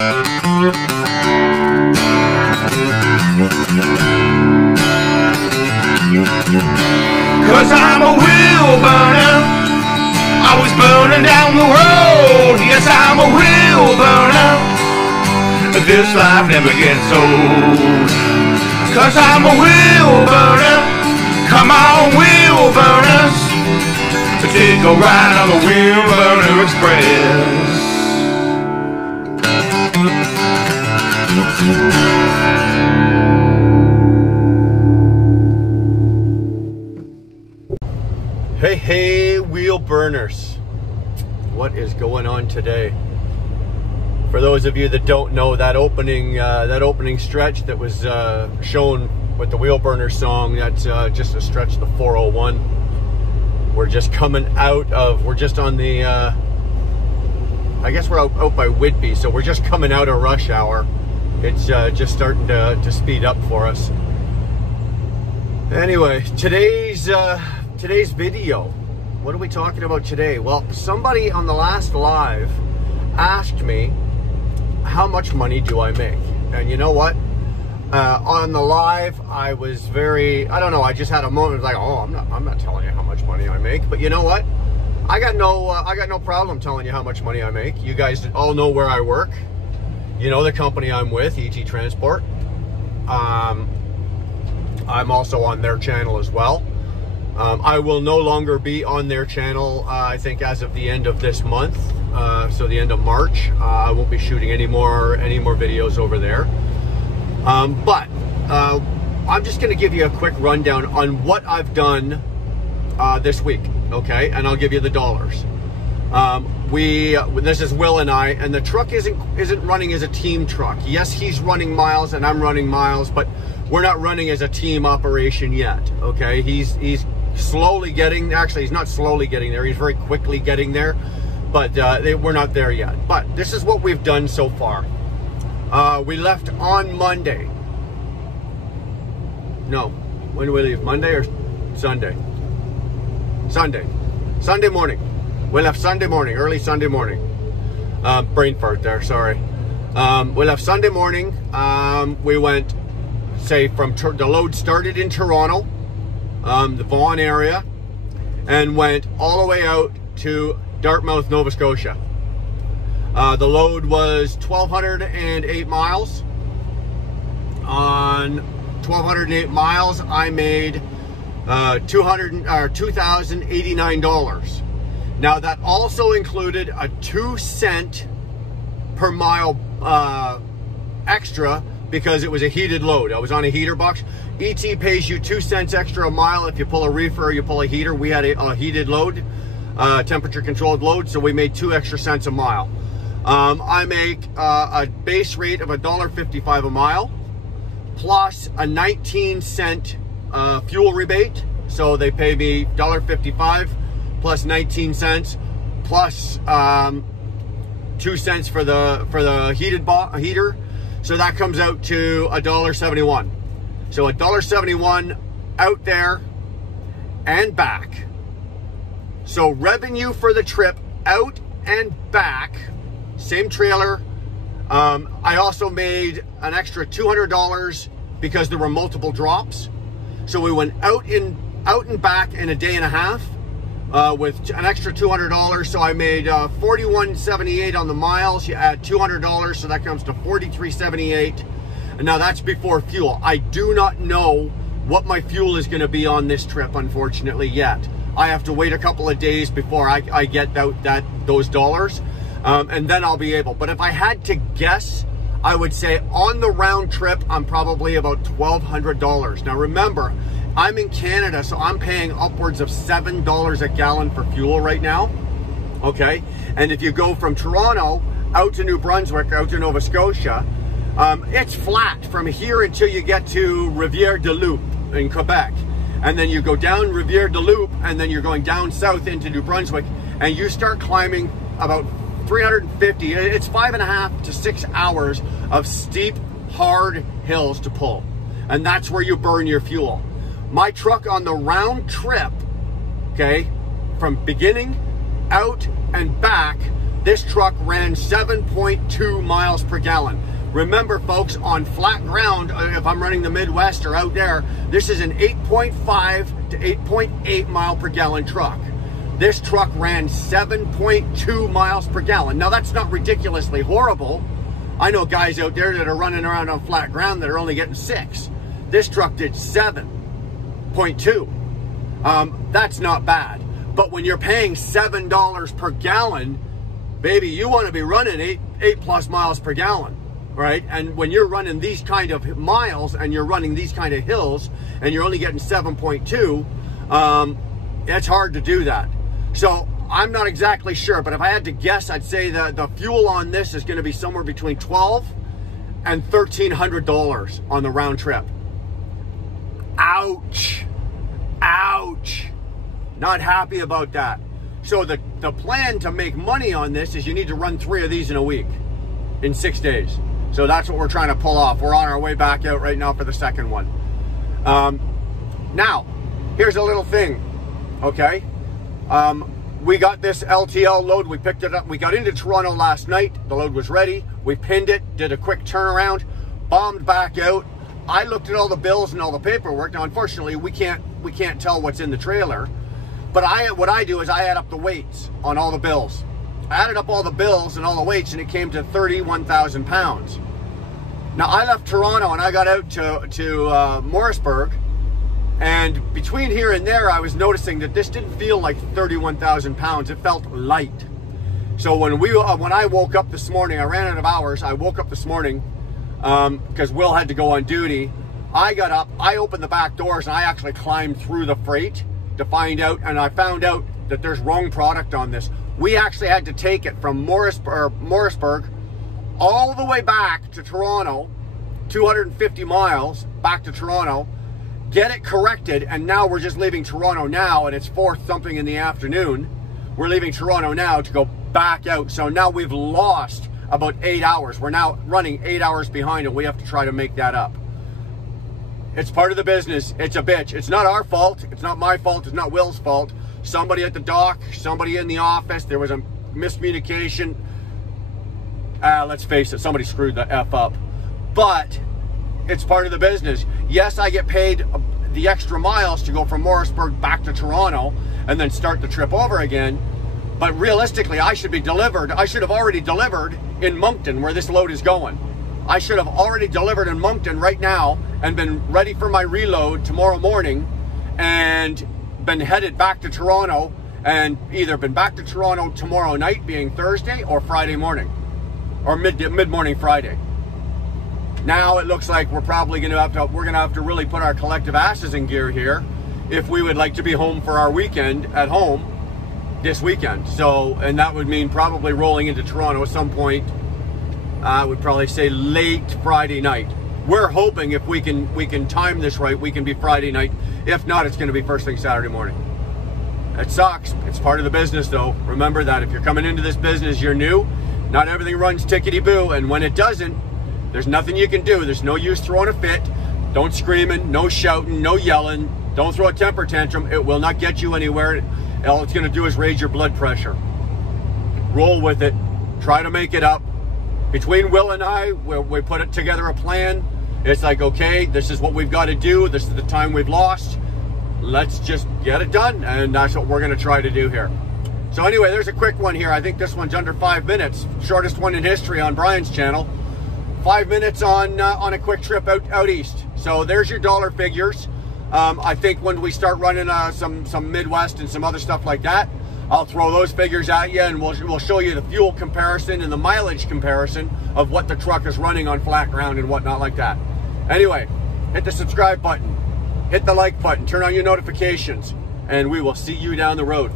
Cause I'm a wheel burner, always burning down the road. Yes, I'm a wheel burner, this life never gets old. Cause I'm a wheel burner, come on wheel burners, to take a ride on the Wheel Burner Express. Hey, wheel burners. What is going on today? For those of you that don't know, that opening stretch that was shown with the Wheel Burner song, that's just a stretch, the 401. We're just coming out of, we're just on the, I guess we're out by Whitby, so we're just coming out of rush hour. It's just starting to speed up for us. Anyway, today's video, what are we talking about today? Well, somebody on the last live asked me, how much money do I make? And you know what? On the live, I was very, I don't know, I just had a moment like, oh, I'm not telling you how much money I make. But you know what? I got no problem telling you how much money I make. You guys all know where I work. You know the company I'm with, ET Transport. I'm also on their channel as well. I will no longer be on their channel, I think, as of the end of this month, so the end of March. I won't be shooting any more videos over there. But I'm just going to give you a quick rundown on what I've done this week, okay? And I'll give you the dollars. This is Will and I, and the truck isn't running as a team truck. Yes, he's running miles and I'm running miles, but we're not running as a team operation yet, okay? He's slowly getting, actually he's not slowly getting there, he's very quickly getting there, but we're not there yet. But this is what we've done so far. We left on Monday. No, when did we leave? Monday or Sunday? Sunday morning. We left Sunday morning, early Sunday morning. Brain fart there, sorry. We left Sunday morning. We went, say, the load started in Toronto, the Vaughan area, and went all the way out to Dartmouth, Nova Scotia. The load was 1,208 miles. On 1,208 miles, I made $2,089. Now that also included a 2 cent per mile extra because it was a heated load. I was on a heater box. ET pays you 2 cents extra a mile if you pull a reefer or you pull a heater. We had a heated load, temperature controlled load, so we made 2 extra cents a mile. I make a base rate of $1.55 a mile, plus a 19 cent fuel rebate. So they pay me $1.55 plus 19 cents plus 2 cents for the heater. So that comes out to $1.71. So $1.71 out there and back. So revenue for the trip out and back, same trailer. I also made an extra $200 because there were multiple drops. So we went out and back in a day and a half with an extra $200. So I made $41.78 on the miles. You add $200, so that comes to $43.78. And now that's before fuel. I do not know what my fuel is going to be on this trip, unfortunately, yet. I have to wait a couple of days before I get those dollars. And then I'll be able. But if I had to guess, I would say on the round trip, I'm probably about $1,200. Now remember, I'm in Canada, so I'm paying upwards of $7 a gallon for fuel right now, okay? And if you go from Toronto out to New Brunswick, out to Nova Scotia, it's flat from here until you get to Rivière-du-Loup in Quebec. And then you go down Rivière-du-Loup, and then you're going down south into New Brunswick, and you start climbing about 350, it's 5.5 to 6 hours of steep, hard hills to pull. And that's where you burn your fuel. My truck on the round trip, okay, from beginning out and back This truck ran 7.2 miles per gallon. Remember, folks, on flat ground, if I'm running the Midwest or out there, this is an 8.5 to 8.8 mile per gallon truck. This truck ran 7.2 miles per gallon. Now, that's not ridiculously horrible. I know guys out there that are running around on flat ground that are only getting 6. This truck did 7.2. That's not bad. But when you're paying $7 per gallon, baby, you want to be running 8 plus miles per gallon, right? And when you're running these kind of miles and you're running these kind of hills and you're only getting 7.2, it's hard to do that. So I'm not exactly sure, but if I had to guess, I'd say that the fuel on this is going to be somewhere between $1,200 and $1,300 on the round trip. Ouch. Ouch. Not happy about that. So the plan to make money on this is you need to run 3 of these in a week, in 6 days. So that's what we're trying to pull off. We're on our way back out right now for the second one. Now, here's a little thing, okay? We got this LTL load, we picked it up, we got into Toronto last night, the load was ready, we pinned it, did a quick turnaround, bombed back out. I looked at all the bills and all the paperwork. Now, unfortunately, we can't tell what's in the trailer, but what I do is I add up the weights on all the bills. I added up all the bills and all the weights, and it came to 31,000 pounds. Now, I left Toronto and I got out to Morrisburg, and between here and there, I was noticing that this didn't feel like 31,000 pounds. It felt light. So when I woke up this morning, I ran out of hours. I woke up this morning because Will had to go on duty. I got up, I opened the back doors, and I actually climbed through the freight to find out, and I found out that there's wrong product on this. We actually had to take it from Morrisburg all the way back to Toronto, 250 miles back to Toronto, get it corrected, and now we're just leaving Toronto now, and it's 4-something in the afternoon. We're leaving Toronto now to go back out. So now we've lost about 8 hours. We're now running 8 hours behind, and we have to try to make that up. It's part of the business. It's a bitch. It's not our fault. It's not my fault. It's not Will's fault. Somebody at the dock, somebody in the office, there was a miscommunication. Let's face it, somebody screwed the F up. But it's part of the business. Yes, I get paid the extra miles to go from Morrisburg back to Toronto and then start the trip over again. But realistically, I should have already delivered in Moncton, where this load is going. I should have already delivered in Moncton right now and been ready for my reload tomorrow morning and been headed back to Toronto, and either been back to Toronto tomorrow night, being Thursday, or Friday morning, or mid-morning Friday. Now it looks like we're probably going to have to really put our collective asses in gear here if we would like to be home for our weekend at home this weekend. So, and that would mean probably rolling into Toronto at some point. I would probably say late Friday night. We're hoping if we can time this right, we can be Friday night. If not, it's going to be first thing Saturday morning. It sucks. It's part of the business, though. Remember that if you're coming into this business, you're new. Not everything runs tickety-boo, and when it doesn't, there's nothing you can do. There's no use throwing a fit. Don't screaming, no shouting, no yelling. Don't throw a temper tantrum. It will not get you anywhere. All it's going to do is raise your blood pressure. Roll with it. Try to make it up. Between Will and I, we put it together a plan. It's like, okay, this is what we've got to do. This is the time we've lost. Let's just get it done. And that's what we're going to try to do here. So anyway, there's a quick one here. I think this one's under 5 minutes. Shortest one in history on Brian's channel. 5 minutes on a quick trip out east. So there's your dollar figures. I think when we start running some Midwest and some other stuff like that, I'll throw those figures at you, and we'll show you the fuel comparison and the mileage comparison of what the truck is running on flat ground and whatnot like that. Anyway, hit the subscribe button, hit the like button, turn on your notifications, and we will see you down the road.